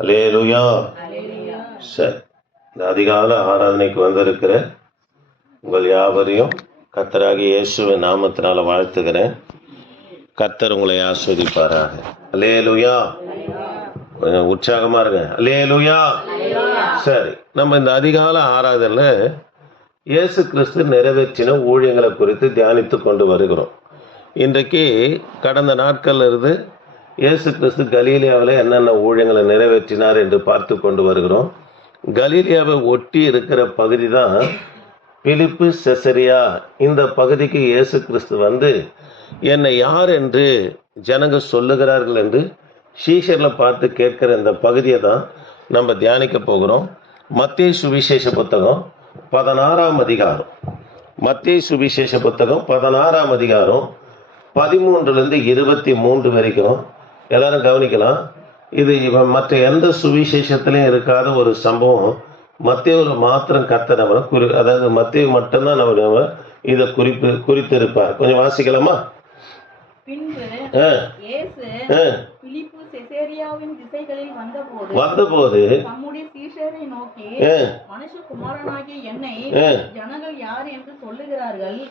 அல்லேலூயா. சரி, இந்த அதிகால ஆராதனைக்கு வந்திருக்கிற உங்கள் யாவரையும் கர்த்தராகிய இயேசுவின் நாமத்தினால வாழ்த்துகிறேன். கர்த்தர் உங்களை ஆஸ்வதிப்பாராக. அல்லேலூயா. உற்சாகமா இருங்க. அல்லேலூயா. சரி, நம்ம இந்த அதிகால ஆராதனையில இயேசு கிறிஸ்து நிறைவேற்றின ஊழியங்களை குறித்து தியானித்து கொண்டு வருகிறோம். இன்றைக்கு கடந்த நாட்கள்ல இருந்து இயேசு கிறிஸ்து கலீலியாவில் என்னென்ன ஊழியங்களை நிறைவேற்றினார் என்று பார்த்து கொண்டு வருகிறோம். கலீலியாவை ஒட்டி இருக்கிற பகுதி தான் பிலிப்பு செசரியா. இந்த பகுதிக்கு இயேசு கிறிஸ்து வந்து என்னை யார் என்று ஜனங்க சொல்லுகிறார்கள் என்று சீஷர்களை பார்த்து கேட்கிற இந்த பகுதியை தான் நம்ம தியானிக்க போகிறோம். மத்தேயு சுவிசேஷ புத்தகம் 16ஆம் அதிகாரம். மத்தேயு சுவிசேஷ புத்தகம் 16ஆம் அதிகாரம் 13 23 வரைக்கும் எல்லாரும் கவனிக்கலாம். இது மற்ற எந்த சுவிசேஷத்திலையும் இருக்காத ஒரு சம்பவம். மத்தேயுல மாத்திரம் கர்த்தர் நம்ம அதாவது மத்தேயு மட்டும்தான் நம்ம இதை குறித்து இருப்பார். கொஞ்சம் வாசிக்கலாமா? வந்தபோது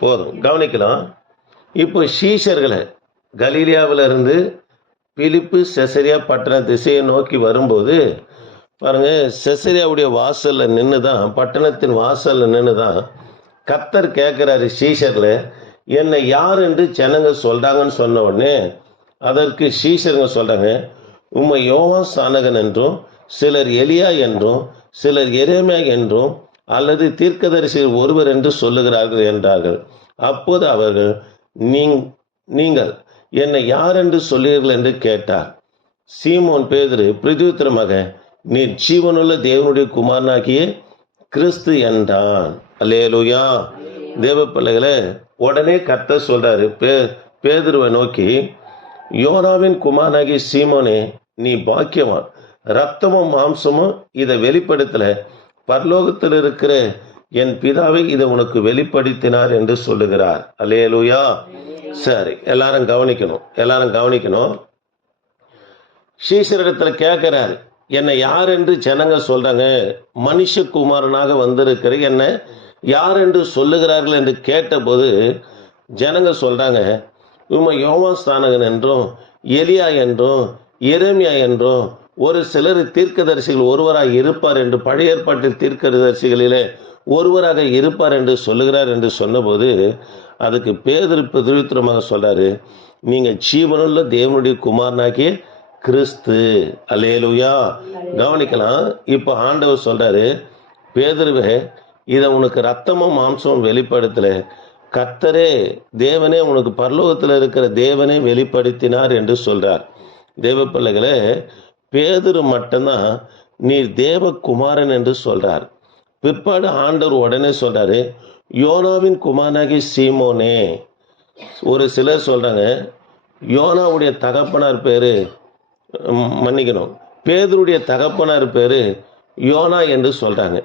போதும் கவனிக்கலாம். இப்போ சீஷர்களை கலீலியாவில இருந்து பிலிப்பு செசரியா பட்டண திசையை நோக்கி வரும்போது பாருங்க, செசரியாவுடைய வாசல்ல நின்றுதான், பட்டணத்தின் வாசல்ல நின்றுதான் கர்த்தர் கேட்கிறாரு சீஷர்ல, என்னை யார் என்று ஜனங்க சொல்றாங்கன்னு சொன்ன உடனே அதற்கு சீஷருங்க சொல்றாங்க, உம்மை யோவான் ஸ்நானகன் என்றும், சிலர் எலியா என்றும், சிலர் எரேமியா என்றும், அல்லது தீர்க்கதரிசிகள் ஒருவர் என்று சொல்லுகிறார்கள் என்றார்கள். அப்போது அவர்கள், நீங்கள் என்னை யார் என்று சொல்லுகிறீர்கள் என்று கேட்டார். சீமோன் பேதுரு பிரதியுத்தரமாக, நீ ஜீவனுள்ள தேவனுடைய குமாரனாகிய கிறிஸ்து என்றான். அல்லேலூயா. தேவ பிள்ளைகளை உடனே கர்த்தர் சொல்றாரு பேதுருவை நோக்கி, யோனாவின் குமாரனாகிய சீமோனே, நீ பாக்கியவான், ரத்தமும் மாம்சமும் இதை வெளிப்படுத்தல, பரலோகத்தில் இருக்கிற என் பிதாவை இதை உனக்கு வெளிப்படுத்தினார் என்று சொல்லுகிறார். அல்லேலூயா. சரி, எல்லாரும் கவனிக்கணும். சீஷரிடத்துல கேட்கிறார், என்னை யார் என்று ஜனங்க சொல்றாங்க, மனுஷகுமாரனாக வந்திருக்கிற என்ன யார் என்று சொல்லுகிறார்கள் என்று கேட்டபோது ஜனங்க சொல்றாங்க, உம்மை யோவான் ஸ்நானகன் என்றும், எலியா என்றும், எரேமியா என்றும், ஒரு சிலர் தீர்க்கதரிசிகள் ஒருவராக இருப்பார் என்று, பழைய ஏற்பாட்டில் தீர்க்கதரிசிகளிலே ஒருவராக இருப்பார் என்று சொல்லுகிறார் என்று சொன்னபோது அதுக்கு பேதுரு பிரதியுத்தரமாக சொல்றாரு, நீங்க ஜீவனுள்ள தேவனுடைய குமாரனாகிய கிறிஸ்து. அல்லேலூயா. கவனிக்கலாம். இப்போ ஆண்டவர் சொல்றாரு, பேதுருவே, இதை உனக்கு ரத்தமும் மாம்சமும் வெளிப்படுத்தல, கர்த்தரே தேவனே, உனக்கு பரலோகத்தில் இருக்கிற தேவனே வெளிப்படுத்தினார் என்று சொல்றார். தேவ பிள்ளைகளே, பேதுரு மட்டும்தான் நீர் தேவகுமாரன் என்று சொல்றார். பிற்பாடு ஆண்டவர் உடனே சொல்றாரு, யோனாவின் குமாரனாகிய சீமோனே. ஒரு சிலர் சொல்றாங்க யோனாவுடைய தகப்பனார் பேரு, மன்னிக்கணும், பேதுருடைய தகப்பனார் பேரு யோனா என்று சொல்றாங்க.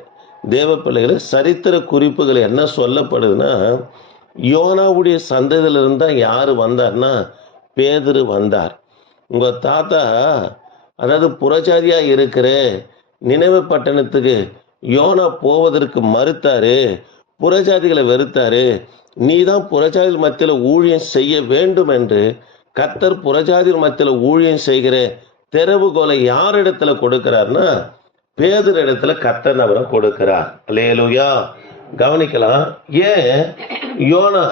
தேவ பிள்ளைகளை சரித்திர குறிப்புகள் என்ன சொல்லப்படுதுன்னா, யோனாவுடைய சந்ததியில இருந்தா யாரு வந்தார்னா பேதுரு வந்தார். உங்க தாத்தா அதாவது புறஜாதியா இருக்கிற நினைவு பட்டணத்துக்கு யோனா போவதற்கு மறுத்தாரு, புறஜாதிகளை வெறுத்தாரு. நீதான் புறஜாதிகள் மத்தியில் ஊழியம் செய்ய வேண்டும் என்று கர்த்தர் புறஜாதிகள் மத்தியில் ஊழியம் செய்கிற திறவுகோலை யார் இடத்துல கொடுக்கிறார்னா பேதுரு இடத்துல கர்த்தர் நபரை கொடுக்கிறார். அல்லேலூயா. கவனிக்கலாம். ஏன் யோனா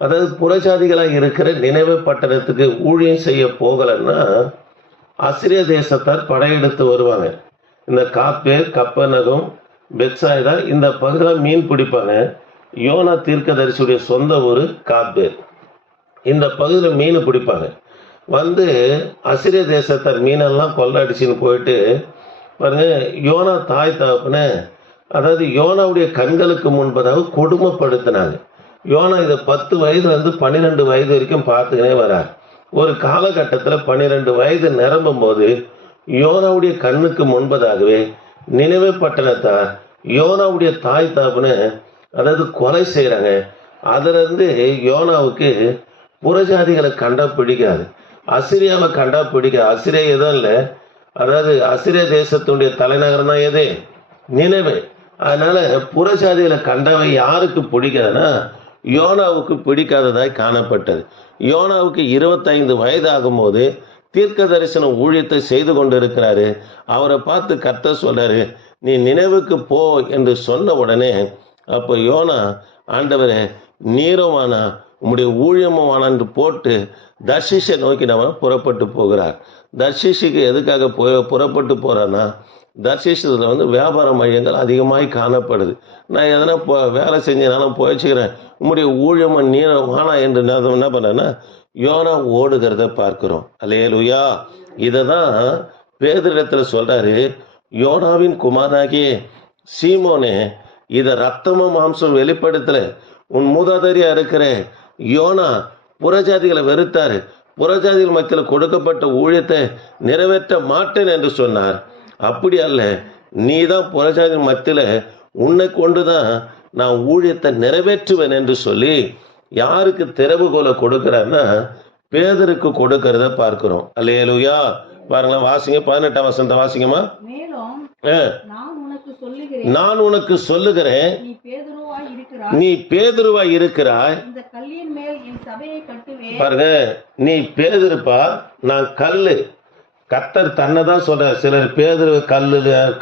அதாவது புறஜாதிகளா இருக்கிற நினைவு பட்டணத்துக்கு ஊழியம் செய்ய போகலன்னா, அசிரிய தேசத்தார் படையெடுத்து வருவாங்க. இந்த காப்பேர், கப்பநகம், பெத்சாயிதா இந்த பகுதியில் மீன் பிடிப்பாங்க. யோனா தீர்க்கதரிசியுடைய சொந்த ஊர் காப்பேர். இந்த பகுதியில் மீன் பிடிப்பாங்க. வந்து அசிரிய தேசத்தார் மீனெல்லாம் கொள்ளடிச்சுன்னு போயிட்டு பாருங்க, யோனா தாய் தகப்பன அதாவது யோனாவுடைய கண்களுக்கு முன்பதாக கொடுமைப்படுத்தினாங்க. யோனா இதை 10 வயதுலேருந்து 12 வயது வரைக்கும் பார்த்துக்கினே வரார். ஒரு காலகட்டத்தில் 12 வயது நிரம்பும் போது யோனாவுடைய கண்ணுக்கு முன்பதாகவே நினைவு பட்டணத்தார் யோனாவுடைய தாய் தகப்பன அதாவது கொலை செய்கிறாங்க. அதுல இருந்து யோனாவுக்கு புறஜாதிகளை கண்டா பிடிக்காது, அசிரியாவை கண்டா பிடிக்காது. அசிரியா எதுவும் இல்லை, அதாவது அசிரிய தேசத்துடைய தலைநகரம் தான் எது? நினைவு. அதனால புறஜாதிகளை கண்டவை யாருக்கு பிடிக்காதுன்னா யோனாவுக்கு பிடிக்காததாய் காணப்பட்டது. யோனாவுக்கு 25 வயது ஆகும்போது தீர்க்க தரிசன ஊழியத்தை செய்து கொண்டு இருக்கிறாரு. அவரை பார்த்து கர்த்தர் சொல்றாரு, நீ நினைவுக்கு போ என்று சொன்ன உடனே அப்போ யோனா, ஆண்டவரே நீரமானா உம்முடைய ஊழியமானா என்று போட்டு தர்ஷிஷை நோக்கி நம்ம புறப்பட்டு போகிறார். தர்ஷிஷுக்கு எதுக்காக புறப்பட்டு போறான்னா, தர்ஷிஷத்தில் வந்து வியாபார மையங்கள் அதிகமாய் காணப்படுது. நான் எதனா வேலை செஞ்சனாலும் போயிச்சுக்கிறேன், உம்முடைய ஊழியமாக நீரமானா என்று என்ன பண்ணேன்னா யோனா ஓடுகிறத பார்க்கிறோம். அல்லேலூயா. இதை தான் பேதுருவிடத்துல சொல்றாரு, யோனாவின் குமாரனாகிய சீமோனே, இதை ரத்தமும் மாம்சம் வெளிப்படுத்தல, உன் மூதாதையா இருக்கிற யோனா புறஜாதிகளை வெறுத்தாரு, புறஜாதிகள் மத்தியில் கொடுக்கப்பட்ட ஊழியத்தை நிறைவேற்ற மாட்டேன் என்று சொன்னார். அப்படி அல்ல, நீ தான் புறஜாதி மத்தியில் உன்னை கொண்டுதான் நான் ஊழியத்தை நிறைவேற்றுவேன் என்று சொல்லி யாருக்கு திறவுகோலை கொடுக்கிறார்னா பேதருக்கு கொடுக்கறத பார்க்கிறோம். அல்லேலூயா. பாருங்களேன், வாசிங்க 18ஆம் வசனத்தை வாசிங்கம்மா. நான் உனக்கு சொல்லுகிறேன், நீ பேதுருவாய் இருக்கிறாய். பாருங்க, நீ பேதுருப்பா, நான் கல்லு. கர்த்தர் தன்னை தான் சொல்றாரு. சிலர் பேதுரு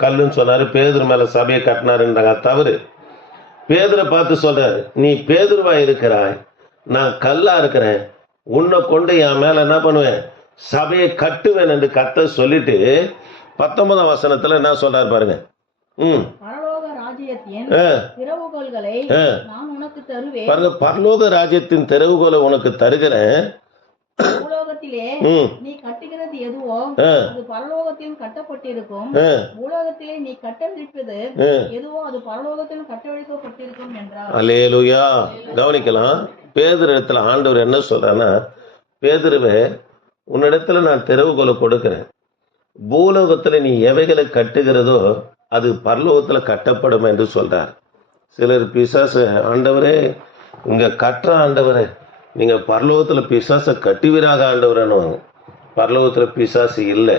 கல்லுன்னு சொன்னாரு, பேதுரு மேல சபையை கட்டினாருன்றாங்க. தவறு. பேதுரை பார்த்து சொல்றாரு, நீ பேதுருவா இருக்கிறாய், நான் கல்லா இருக்கிறேன், உன்னை கொண்டு என் மேல என்ன பண்ணுவேன், சபையை கட்டுவேன் என்று கர்த்தர் சொல்லிட்டு 19ஆம் வசனத்துல என்ன சொல்றாரு பாருங்க. பாருங்க, பரலோக ராஜ்யத்தின் திறவுகோலை உனக்கு தருகிறேன். நீ கட்டுகிறது எதுவோ அது பரலோகத்திலும் கட்டப்பட்டிருக்கும், பூலோகத்திலே நீ கட்டவிழ்ப்பது எதுவோ அது பரலோகத்திலும் கட்டவிழ்க்கப்பட்டிருக்கும் என்றார். அல்லேலூயா. கவனிக்கலாம், பேதுருவிடத்துல ஆண்டவர் என்ன சொல்றான்னா, பேதுருவே, உன்னிடத்துல நான் திறவுகோலை கொடுக்கிறேன், பூலோகத்துல நீ எவைகளை கட்டுகிறதோ அது பரலோகத்துல கட்டப்படும் என்று சொல்றார். சிலர் பிசாசு, ஆண்டவரே இங்க கட்டுற ஆண்டவரே, நீங்க பரலோகத்துல பிசாசை கட்டுவீராக ஆண்டவரன்னு. பரலோகத்துல பிசாசு இல்லை,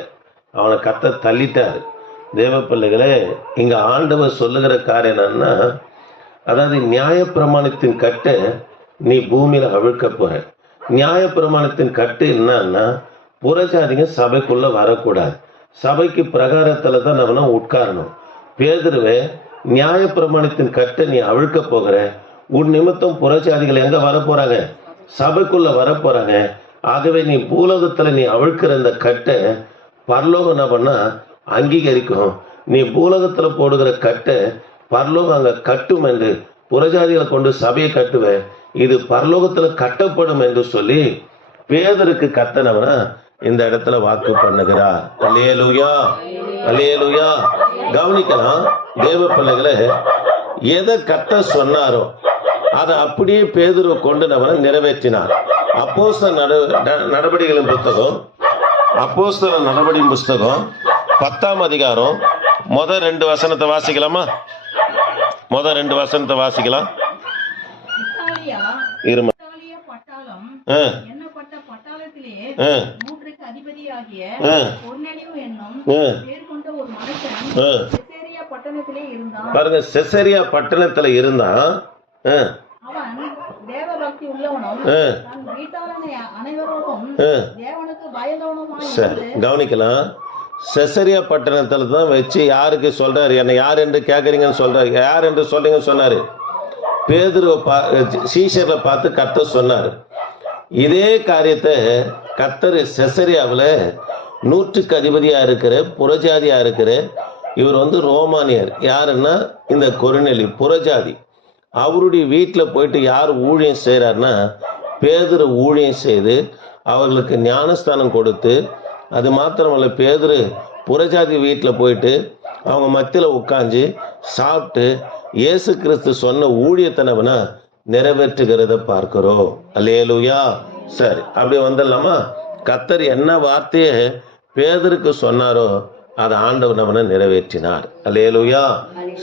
அவனை கத்த தள்ளிட்டாரு. தேவ பிள்ளைகளே, இங்க ஆண்டவர் சொல்லுகிற காரியம் என்னன்னா, அதாவது நியாயப்பிரமாணத்தின் கட்டை நீ பூமியில அவிழ்க்க போற. நியாயப்பிரமாணத்தின் கட்டு என்னன்னா, புறஜாதிங்க சபைக்குள்ள வரக்கூடாது, சபைக்கு பிரகாரத்துல தான் நம்ம உட்காரணும். பேதுருவே, நியாயப்பிரமாணத்தின் கட்டை நீ அவிழ்க்க போகிற, உன் நிமித்தம் புறஜாதிகள் எங்க வர போறாங்க, சபைக்குள்ள வர போறாங்க. ஆகவே நீ பூலோகத்துல நீ அவிழ்க்கிற இந்த கட்டை பரலோகம் என்ன பண்ணா அங்கீகரிக்கும். நீ பூலோகத்துல போடுகிற கட்டை பரலோகம் அங்க கட்டும் என்று, புறஜாதிகளை கொண்டு சபையை கட்டுவேன், இது பரலோகத்துல கட்டப்படும் என்று சொல்லி பேதருக்கு கத்தனவனா இந்த இடத்துல வாக்கு பண்ணுகிறார். அல்லேலூயா, அல்லேலூயா. கவனிக்கலாம் தேவ பிள்ளைகளை, எதை கத்த சொன்னாரோ அதை அப்படியே பேதுரு கொண்டு நம்ம நிறைவேற்றினார். அப்போஸ்தலர் நடவடிக்கைகளின் புத்தகம், அப்போஸ்தலர் நடவடிக்கையின் புஸ்தகம் 10ஆம் அதிகாரம் முதல் 2 வசனத்தை வாசிக்கலாமா? முதல் 2 வசனத்தை வாசிக்கலாம். இருமா. பாருங்க, செசரியா பட்டணத்துல இருந்தான். கவனிக்கலாம், செசரியா பட்டணத்துல தான் வச்சு யாருக்கு சொல்றாரு, என்ன யார் என்று கேக்குறீங்கன்னு சொல்றாரு. யார் என்று சொல்றீங்கன்னு சொன்னாரு. பேதுரு சீஷர்ல பார்த்து கர்த்தர் சொன்னார். இதே காரியத்தை கர்த்தர் செசரியாவில் 100க்கு அதிபதியா இருக்கிற புறஜாதியா இருக்கிற இவர் வந்து ரோமானியர். யாருன்னா இந்த கொர்நேலியு, புறஜாதி. அவருடைய வீட்டில் போயிட்டு யார் ஊழியம் செய்கிறாருன்னா பேதுரு ஊழியம் செய்து அவர்களுக்கு ஞானஸ்தானம் கொடுத்து, அது மாத்திரமல்ல, பேதுரு புறஜாதி வீட்டில் போயிட்டு அவங்க மத்தியில் உட்காந்து சாப்பிட்டு இயேசு கிறிஸ்து சொன்ன ஊழியத்தனவனா நிறைவேற்றுகிறத பார்க்கிறோம். அல்லேலூயா. சரி, அப்படியே வந்துடலாமா? கர்த்தர் என்ன வார்த்தையை பேதருக்கு சொன்னாரோ அதை ஆண்டவர் நம்மனை நிறைவேற்றினார். அல்லேலூயா.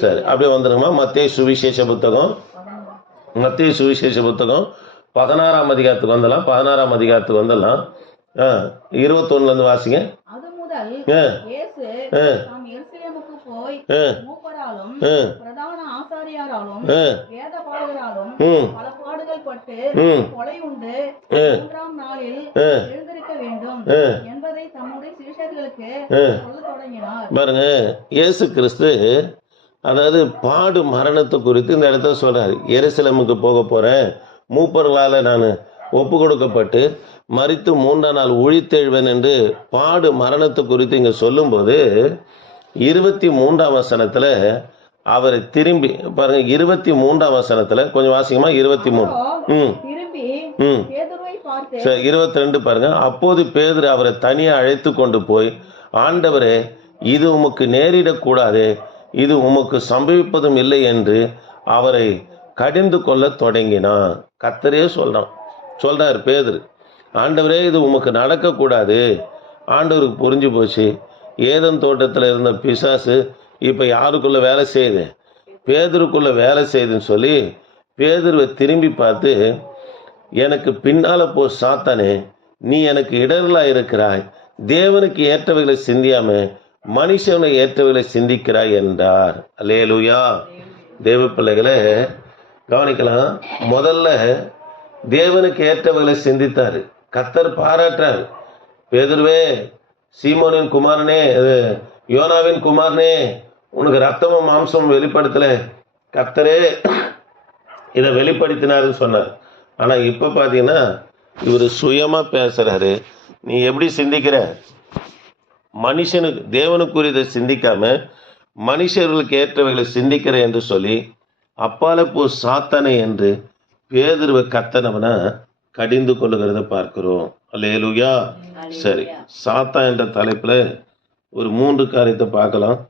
சரி, அப்படியே வந்துடுமா? மத்தேயு சுவிசேஷ புத்தகம், மத்தேயு சுவிசேஷ புத்தகம் 16ஆம் அதிகாரத்துக்கு வந்துடலாம். 16ஆம் அதிகாரத்துக்கு வந்துடலாம். 21 வாசிங்க. முதல் ஆ, இயேசு ஆ, தாம் எருசலேமுக்கு போய் ஆ, மூப்பராலும் ஆ, பிரதான ஆசாரியாராலும் ஆ, வேத பாரகராலும் ம், பல பாடுகள் பட்டு ம், கொலை உண்டு ஆ, மூன்றாம் நாளில் ஆ, எழுந்திருக்க வேண்டும் ஆ, என்பதை தம்முடைய சீஷர்களுக்கு ஆ. சொல்லத் தொடங்கினார். பாருங்க, இயேசு கிறிஸ்து அதாவது பாடு மரணத்தை குறித்து இந்த இடத்துல சொல்றாரு. எருசலேமுக்கு போக போறேன், மூப்பர்களால நான் ஒப்பு கொடுக்கப்பட்டு மரித்து மூன்றாம் நாள் உழித்தெழுவேன் என்று பாடு மரணத்தை குறித்து இங்க சொல்லும்போது 23ஆம் வசனத்துல அவரை திரும்பி பாருங்க. 23ஆம் வசனத்துல கொஞ்சம் வாசிக்கமா. 23. அவரோ ம், திரும்பி ம். பேதுருவை பார்த்து சரி, 22 பாருங்க. அப்போது பேதுரு அவரை தனியா அழைத்து கொண்டு போய், ஆண்டவரே, இது உமக்கு நேரிடக்கூடாது, இது உமக்கு சம்பவிப்பதும் இல்லை என்று அவரை கடிந்து கொள்ள தொடங்கினான். கர்த்தரே சொல்றார் பேதுரு, ஆண்டவரே, இது உமக்கு நடக்கக்கூடாது. ஆண்டவருக்கு புரிஞ்சு போச்சு. ஏதேன் தோட்டத்தில் இருந்த பிசாசு இப்போ யாருக்குள்ள வேலை செய்யுது? பேதுருக்குள்ள வேலை செய்யுதுன்னு சொல்லி பேதுருவை திரும்பி பார்த்து, எனக்கு பின்னால போ சாத்தானே, நீ எனக்கு இடரலா இருக்கிறாய், தேவனுக்கு ஏற்றவைகளை சிந்தியாம மனுஷனை ஏற்றவைகளை சிந்திக்கிறாய் என்றார். அல்லேலூயா. தேவ பிள்ளைகளை கவனிக்கலாம். முதல்ல தேவனுக்கு ஏற்றவைகளை சிந்தித்தாரு. கர்த்தர் பாராட்டுறாரு. பேதுருவே, சீமோனின் குமாரனே, யோனாவின் குமாரனே, உனக்கு ரத்தமும் மாம்சமும் வெளிப்படுத்தல, கர்த்தரே இதை வெளிப்படுத்தினாருன்னு சொன்னார். ஆனா இப்ப பாத்தீங்கன்னா இவர் சுயமா பேசுறாரு. நீ எப்படி சிந்திக்கிற? மனுஷனுக்கு தேவனுக்குரியதை சிந்திக்காம மனுஷர்களுக்கு ஏற்றவைகளை சிந்திக்கிற என்று சொல்லி அப்பால போ சாத்தானே என்று பேதுருவை கத்தனவனா கடிந்து கொள்ளுகிறத பார்க்கிறோம். அல்லேலூயா. சரி, சாத்தான் என்ற தலைப்புல ஒரு 3 காரியத்தை பார்க்கலாம்.